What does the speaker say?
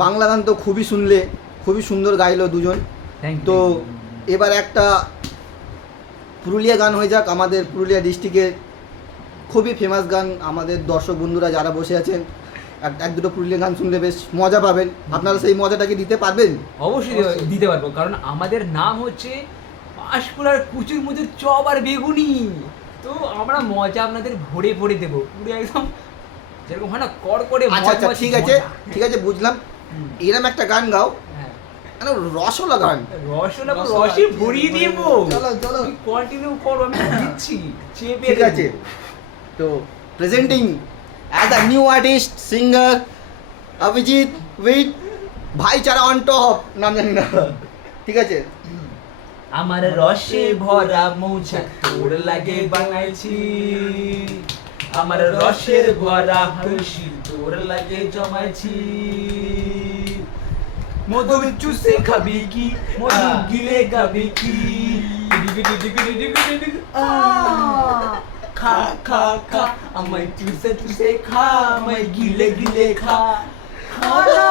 বাংলা গান তো খুবই শুনলে, খুবই সুন্দর গাইলো দুজন। তো এবার একটা পুরুলিয়া গান হয়ে যাক, আমাদের পুরুলিয়া ডিস্ট্রিক্টের খুবই ফেমাস গান। আমাদের দর্শক বন্ধুরা যারা বসে আছেন এক দুটো পুরুলিয়া গান শুনলে বেশ মজা পাবেন। আপনারা সেই মজাটাকে দিতে পারবেন? অবশ্যই দিতে পারবো, কারণ আমাদের নাম হচ্ছে পাঁশকুড়ার কুচুর মুচুর চপ আর বেগুনি। তো আমরা মজা আপনাদের ভরে ভরে দেবো, পুরো একদম যেরকম হয় না কড় করে। আচ্ছা আচ্ছা, ঠিক আছে ঠিক আছে, বুঝলাম। এরকম একটা গান গাও, রসলা গান। রসলা রসে ভরিয়ে দেবো। চলো চলো, কন্টিনিউ করো, আমি দিচ্ছি চেপে। ঠিক আছে। তো presenting as a new artist singer Abhijit with ভাইচারা অন টপ, নাম জানি না, ঠিক আছে। আমার রসে ভরা মৌচাক তোর লাগে বানাইছি, আমার রসের ভরা হাসি তোর লাগে জমাইছি। মধু চুষে খাবি কি, মধু গিলে খাবি কি, খা খা খা আমায় চুষে চুষে খা, আমায় গিলে গিলে খা, খা না।